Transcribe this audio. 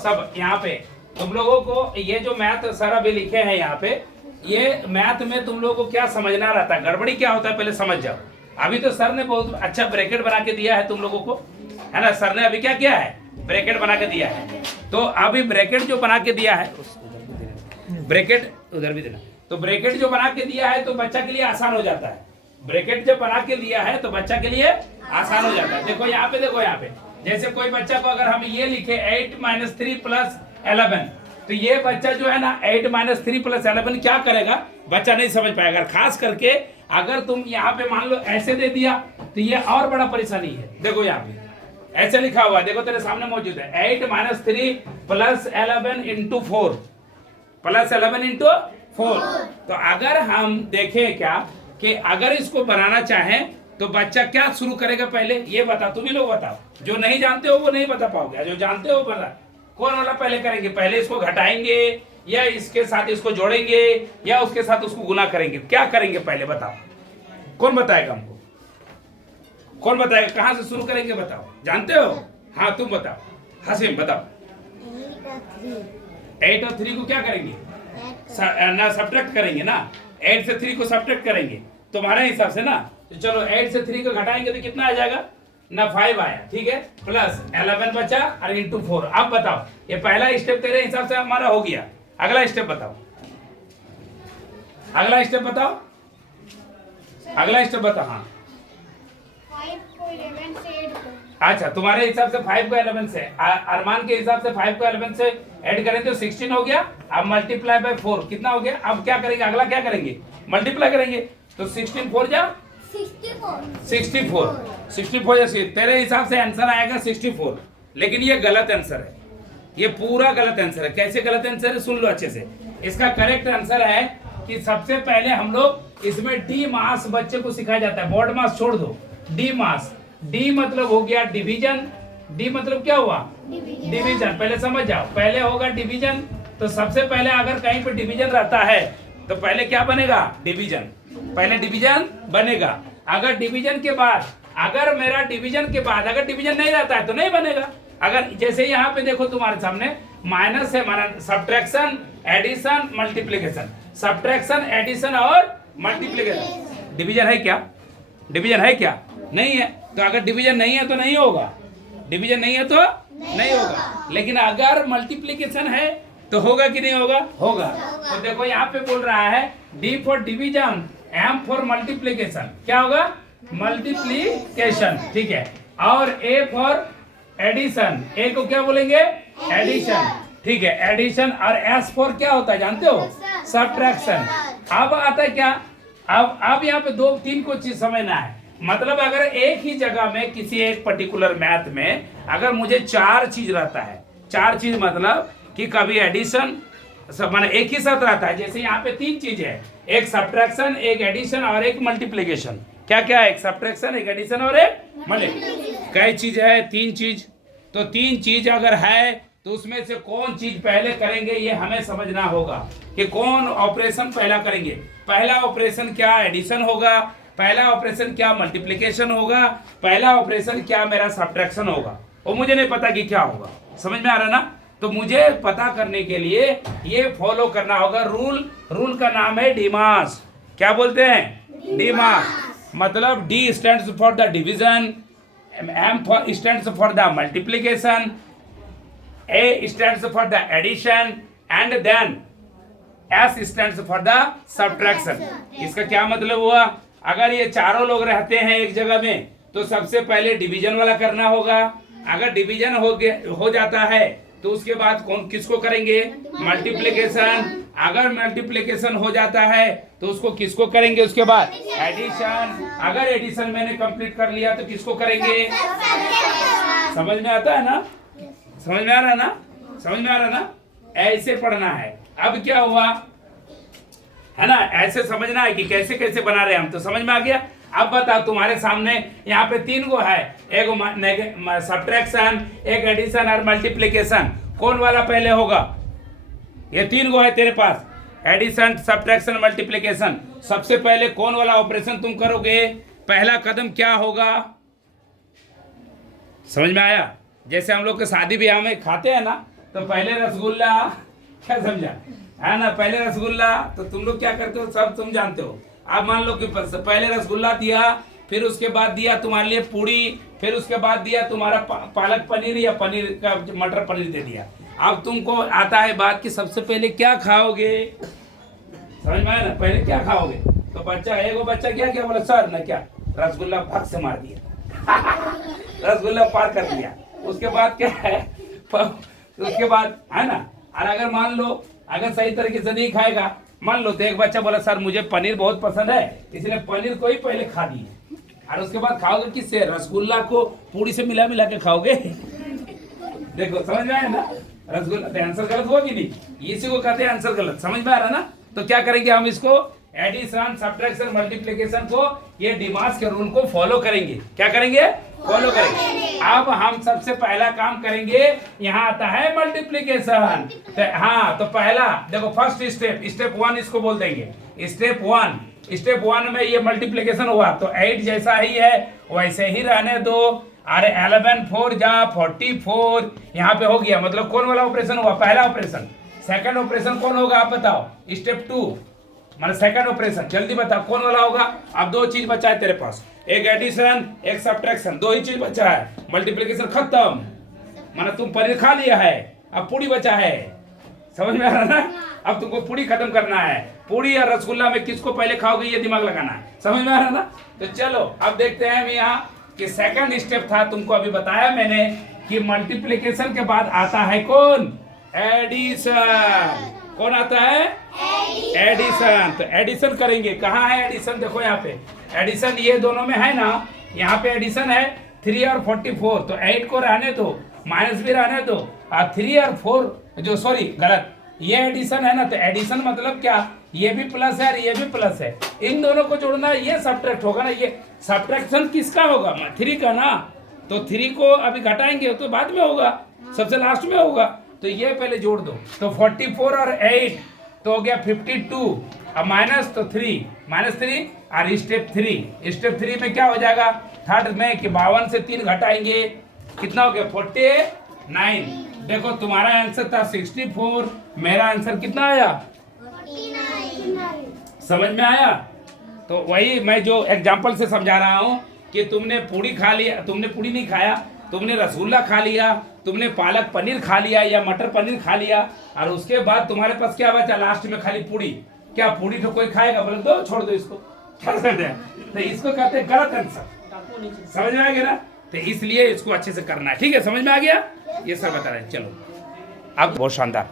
सब यहाँ पे तुम लोगों को ये जो मैथ सर अभी लिखे हैं यहाँ पे, ये मैथ में तुम लोगों को क्या समझना रहता है, गड़बड़ी क्या होता है पहले समझ जाओ। अभी तो सर ने बहुत अच्छा ब्रैकेट बना के दिया है तुम लोगों को, है ना। सर ने अभी क्या किया है, ब्रैकेट बना के दिया है। तो अभी ब्रैकेट जो बना के दिया है, ब्रैकेट उधर भी देना, तो ब्रैकेट जो बना के दिया है तो बच्चा के लिए आसान हो जाता है। ब्रैकेट जब बना के दिया है तो बच्चा के लिए आसान हो जाता है। देखो यहाँ पे, देखो यहाँ पे, जैसे कोई बच्चा को अगर हम ये लिखे 8 - 3 + 11, तो ये बच्चा जो है ना 8 - 3 + 11 क्या करेगा, बच्चा नहीं समझ पाएगा। खास करके अगर तुम यहाँ पे मान लो ऐसे दे दिया तो ये और बड़ा परेशानी है। देखो यहाँ पे ऐसे लिखा हुआ है, देखो तेरे सामने मौजूद है 8 - 3 + 11 × 4 + 11 × 4। तो अगर हम देखें क्या कि अगर इसको बनाना चाहें तो बच्चा क्या शुरू करेगा, पहले ये बता, तुम ही लोग बताओ। जो नहीं जानते हो वो नहीं बता पाओगे, जो जानते हो बता। कौन वाला पहले करेंगे, पहले इसको घटाएंगे या इसके साथ इसको जोड़ेंगे या उसके साथ उसको गुना करेंगे, क्या करेंगे पहले बताओ। कौन बताएगा हमको, कौन बताएगा, कहां से शुरू करेंगे बताओ, जानते हो? हाँ तुम बताओ, हसीम बताओ। 8 और 3 को क्या करेंगे ना, सब्ट्रैक्ट करेंगे ना। 8 से 3 को सब्ट्रैक्ट करेंगे तुम्हारे हिसाब से ना। तो चलो 8 से 3 को घटाएंगे तो कितना आ जाएगा ना, 5 आया, ठीक है, प्लस 11 बचा और × 4। अब बताओ, ये पहला स्टेप तेरे हिसाब से हमारा हो गया। अगला स्टेप बताओ, अगला स्टेप बताओ, अगला स्टेप बताओ। हाँ 5 को 11 से ऐड करो। अच्छा, तुम्हारे हिसाब से 5 को 11 से, अरमान के हिसाब से 5 को 11 से ऐड करें तो 16 हो गया। अब मल्टीप्लाई बाय 4 कितना हो गया। अब क्या करेंगे, अगला क्या करेंगे, मल्टीप्लाई करेंगे। तो 16 4 जा 64 जैसे तेरे हिसाब से आंसर आएगा 64। लेकिन ये गलत आंसर है, ये पूरा गलत आंसर है। कैसे गलत आंसर है, सुन लो अच्छे से। इसका करेक्ट आंसर है कि सबसे पहले हम लोग इसमें डी मास बच्चे को सिखाया जाता है। बोर्ड मास छोड़ दो, डी मास। डी मतलब हो गया डिवीजन। डी मतलब क्या हुआ, डिवीजन। पहले समझ जाओ, पहले होगा डिवीजन। तो सबसे पहले अगर कहीं पे डिवीजन रहता है तो पहले क्या बनेगा, डिवीजन। पहले डिवीजन बनेगा। अगर डिवीजन के बाद, अगर मेरा डिवीजन के बाद अगर डिवीजन नहीं रहता है तो नहीं बनेगा। अगर जैसे यहाँ पे देखो तुम्हारे सामने माइनस है, माना subtraction, addition, multiplication. Subtraction, addition और मल्टीप्लिकेशन। डिवीजन है क्या, डिवीजन है क्या, नहीं है। तो अगर डिवीजन नहीं है तो नहीं होगा, डिवीजन नहीं है तो नहीं होगा। लेकिन अगर मल्टीप्लिकेशन है तो होगा कि नहीं होगा, होगा। तो देखो यहाँ पे बोल रहा है D for division, M for multiplication. क्या होगा, मल्टीप्लिकेशन, ठीक है। और ए फॉर एडिशन, ए को क्या बोलेंगे, एडिशन, ठीक है, एडिशन। और एस फॉर क्या होता है जानते हो, सब्ट्रैक्शन। अब आता है क्या, अब यहाँ पे 2 3 को चीज समझना है। मतलब अगर एक ही जगह में किसी एक पर्टिकुलर मैथ में अगर मुझे 4 चीज रहता है, 4 चीज मतलब कि कभी एडिशन सब माने एक ही साथ रहता है। जैसे यहाँ पे 3 चीज है, एक सब्ट्रैक्शन, एक एडिशन और एक मल्टीप्लिकेशन। क्या क्या है, एक सब्ट्रैक्शन, एक एडिशन और एक मल्टीप्लिकेशन। कई चीज है, 3 चीज। तो 3 चीज अगर है तो उसमें से कौन चीज पहले करेंगे ये हमें समझना होगा कि कौन ऑपरेशन पहला करेंगे। पहला ऑपरेशन क्या एडिशन होगा, पहला ऑपरेशन क्या मल्टीप्लिकेशन होगा, पहला ऑपरेशन क्या मेरा सब्ट्रैक्शन होगा, वो मुझे नहीं पता कि क्या होगा। समझ में आ रहा है ना। तो मुझे पता करने के लिए ये फॉलो करना होगा रूल का नाम है डीमास। क्या बोलते हैं, डीमास। मतलब D stands for the division, M stands for the multiplication, A stands for the addition and then S stands for the subtraction. इसका क्या मतलब हुआ, अगर ये चारों लोग रहते हैं एक जगह में तो सबसे पहले डिवीजन वाला करना होगा। अगर डिवीजन हो जाता है तो उसके बाद कौन किसको करेंगे, मल्टीप्लिकेशन। अगर मल्टीप्लिकेशन हो जाता है तो उसको किसको करेंगे, उसके बाद एडिशन। अगर एडिशन मैंने कंप्लीट कर लिया तो किसको करेंगे। समझ में आता है ना, समझ में आ रहा है ना, समझ में आ रहा है ना। ऐसे पढ़ना है। अब क्या हुआ है ना, ऐसे समझना है कि कैसे कैसे बना रहे हैं हम, तो समझ में आ गया। अब बताओ तुम्हारे सामने यहाँ पे 3 गो है, एक सब्ट्रैक्शन, एक एडिशन और मल्टीप्लिकेशन। कौन वाला पहले होगा, ये 3 गो है तेरे पास, एडिशन, सब्ट्रैक्शन, मल्टीप्लिकेशन। सबसे पहले कौन वाला ऑपरेशन तुम करोगे, पहला कदम क्या होगा, समझ में आया। जैसे हम लोग के शादी ब्याह में खाते हैं ना, तो पहले रसगुल्ला, क्या समझा है ना, पहले रसगुल्ला। तो तुम लोग क्या करते हो सब तुम जानते हो। आप मान लो कि पहले रसगुल्ला दिया, फिर उसके बाद दिया तुम्हारे लिए पूड़ी, फिर उसके बाद दिया तुम्हारा पालक पनीर या पनीर का मटर पनीर दे दिया। अब तुमको आता है बात कि सबसे पहले क्या खाओगे, समझ में आया ना, पहले क्या खाओगे। तो बच्चा एगो बच्चा क्या क्या बोला, सर ना क्या रसगुल्ला भाग से मार दिया रसगुल्ला पार कर दिया। उसके बाद क्या है, उसके बाद है ना, और अगर मान लो अगर सही तरीके से नहीं खाएगा, मान लो तो एक बच्चा बोला सर मुझे पनीर बहुत पसंद है, इसलिए पनीर को ही पहले खा दिए, और उसके बाद खाओगे किससे, रसगुल्ला को पूरी से मिला मिला के खाओगे देखो समझ में आया ना, रसगुल्ला तो आंसर गलत हुआ कि नहीं, इसी को कहते हैं आंसर गलत, समझ में आ रहा ना। तो क्या करेंगे हम इसको एडिशन सब्ट्रैक्शन मल्टीप्लिकेशन को, ये डिमास के रूल को फॉलो करेंगे। क्या करेंगे, फॉलो करेंगे। अब हम सबसे पहला काम करेंगे, यहाँ आता है मल्टीप्लिकेशन। तो हाँ, तो पहला देखो फर्स्ट स्टेप, स्टेप 1 इसको बोल देंगे, स्टेप 1। स्टेप 1 में ये मल्टीप्लिकेशन हुआ, तो 8 जैसा ही है वैसे ही रहने दो। अरे 11 4 जा 44, यहाँ पे हो गया, मतलब कौन वाला ऑपरेशन हुआ, पहला ऑपरेशन। सेकंड ऑपरेशन कौन होगा आप बताओ, स्टेप 2 मतलब सेकंड ऑपरेशन, जल्दी बताओ कौन वाला होगा। अब दो चीज बचा है तेरे पास, एक एडिशन एक सब्ट्रैक्शन, दो ही चीज बचा है। मल्टीप्लिकेशन खत्म, माना तुम पनीर खा लिया है, अब पूरी बचा है, समझ में आ रहा ना। अब तुमको पूरी खत्म करना है, पूरी या रसगुल्ला में किसको पहले खाओगे ये दिमाग लगाना है, समझ में आ रहा ना। तो चलो अब देखते हैं हम यहाँ कि सेकंड स्टेप था, तुमको अभी बताया मैंने कि मल्टीप्लिकेशन के बाद आता है कौन, एडिशन। कौन आता है, एडिशन। तो एडिशन करेंगे, कहाँ है एडिशन, देखो यहाँ पे एडिशन ये दोनों में है ना, यहाँ पे एडिशन है 3 और 44, तो 8 को रहने दो, माइनस भी रहने दो, और 3 और 4 जो सॉरी गलत, ये एडिशन है ना, तो एडिशन मतलब क्या, ये भी प्लस है और ये भी प्लस है, इन दोनों को जोड़ना है, ये सब्ट्रैक्ट होगा ना। ये सब्ट्रैक्शन किसका होगा, 3 का ना, तो 3 को अभी घटाएंगे तो बाद में होगा, सबसे लास्ट में होगा, तो ये पहले जोड़ दो। तो 44 और 8 तो हो गया 52, अब माइनस तो 3 और स्टेप 3 में क्या हो जाएगा, थर्ड में कि 52 से 3 घटाएंगे कितना हो गया 49। देखो तुम्हारा आंसर था 64, मेरा आंसर कितना आया 49। समझ में आया। तो वही मैं जो एग्जाम्पल से समझा रहा हूँ कि तुमने पूरी खा लिया, तुमने पूरी नहीं खाया, तुमने रसगुल्ला खा लिया, तुमने पालक पनीर खा लिया या मटर पनीर खा लिया, और उसके बाद तुम्हारे पास क्या बचा लास्ट में, खाली पूरी। क्या पूरी तो कोई खाएगा, बोले दो छोड़ दो इसको, तो इसको कहते हैं गलत आंसर। समझ में आ गया ना, तो इसलिए इसको अच्छे से करना है, ठीक है, समझ में आ गया, ये सब बता रहे हैं। चलो अब बहुत शानदार।